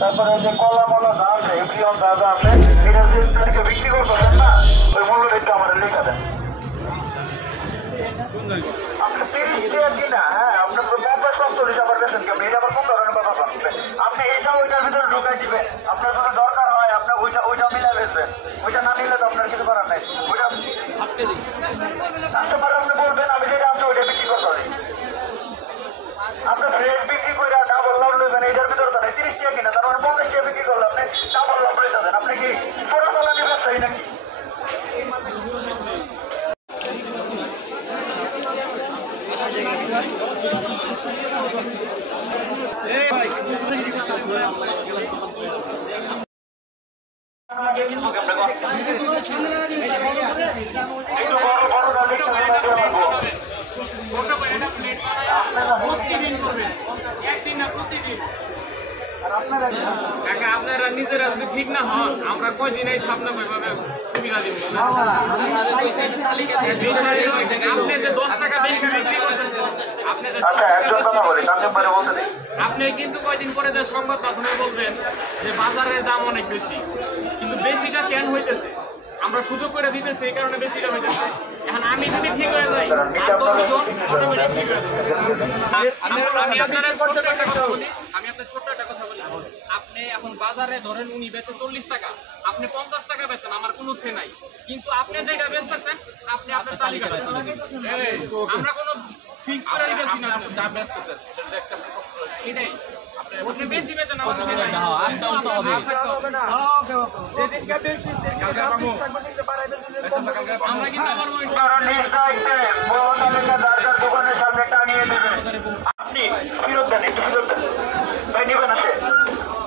তারপরে যে কলা মলা যা আছে এপ্রিয়ন যা যা আছে এটা যে তাদেরকে বিক্রি করতেছেন না ওই মূল্যটা একটু আমার লেখা দেন। আপনি 30 টাকা কিনা, হ্যাঁ আপনার 50-45 আবার বেছেন কেমন? এটা আবার কোন ধরনের কথা বলছেন? আপনি এইটা ওইটার ভিতরে ঢুকাই দিবেন, আপনার যদি দরকার হয় আপনার ওইটা মিলাই বেচবেন, ওইটা না নিলে তো আপনার কিছু করার নাই। ওইটা কাস্টমার আপনি বলবেন আমি যেটা আছে ওইটা বিক্রি করতে পারি। আপনার ফ্রেশ বিক্রি করে ডাবল লাভ লইবেন, এইটার ভিতরে তো 30 টাকা কিনা, তার মানে 50 টাকা বিক্রি করলে আপনি ডাবল লাভ লইতে দেন। আপনি কি পুরো চালানি ব্যবসায়ী নাকি? আপনারা নিজেরা যদি ঠিক না হন আমরা কয়দিন এই সামনে সুবিধা দিব। আপনি যে 10 টাকা বেশি বিক্রি করতেছেন, আপনি কিন্তু কয়দিন পরে যে সংবাদ মাধ্যমে বলবেন যে বাজারের দাম অনেক বেশি, কিন্তু বেশিটা কেন হইতেছে? আমরা সুযোগ করে দিতেছি এই কারণে বেশিটা হইতেছে। এখন আমি যদি ঠিক হয়ে যাই আমি আপনার ছোট্ট একটা কথা বলি, আপনি এখন বাজারে ধরেন উনি বেচে 40 টাকা, আপনি 50 টাকা বেচেন, আমার কোনো সে নাই, কিন্তু আপনি যেটা বেচতেছেন আপনি আপনার তালিকাটা আমরা কোনো ফিক্স করে দিতেছি না, যা বেচতেছেন এটাই আপনি বেশি বেচেন আমার সে নাই, আমরা কিন্তু আবার দোকানের সামনে টানিয়ে দেবেন, আপনি ফেরত দেন, একটু ফেরত দেন ভাই, নিবেন আসে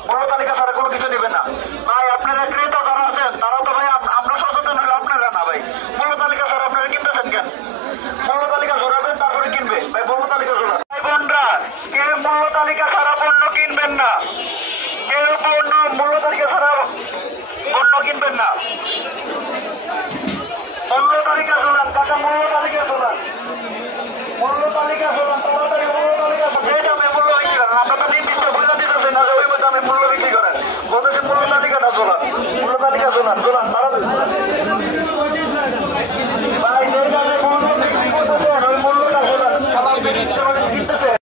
বড় তালিকা ছাড়া কোনো কিছু নেবেন না ভাই। আপনারা ক্রেতা যারা আছেন তারা তো ভাই আমরা সচেতন হলে আপনারা না ভাই, বড় তালিকা ছাড়া আপনারা কিনতেছেন কেন? বড় তালিকা জোড়াবেন তারপরে কিনবে ভাই, বড় তালিকা জোড়া ভাই। বোনরা কেউ মূল্য তালিকা ছাড়া পণ্য কিনবেন না, কেউ পণ্য মূল্য তালিকা ছাড়া পণ্য কিনবেন না। মূল্য তালিকা জোড়ান কাকা, মূল্য তালিকা জোড়ান, মূল্য তালিকা জোড়ান, তাড়াতাড়ি মূল্য তালিকা। যে দামে মূল্য বিক্রি করেন আপনার তো নির্দিষ্ট বুঝে দিতেছেন না যে ওই দামে মূল্য বিক্রি করেন, বলতেছেন মূল্য তালিকাটা জোড়ান, মূল্য তালিকা জোড়ান, জোড়ান তাড়াতাড়ি।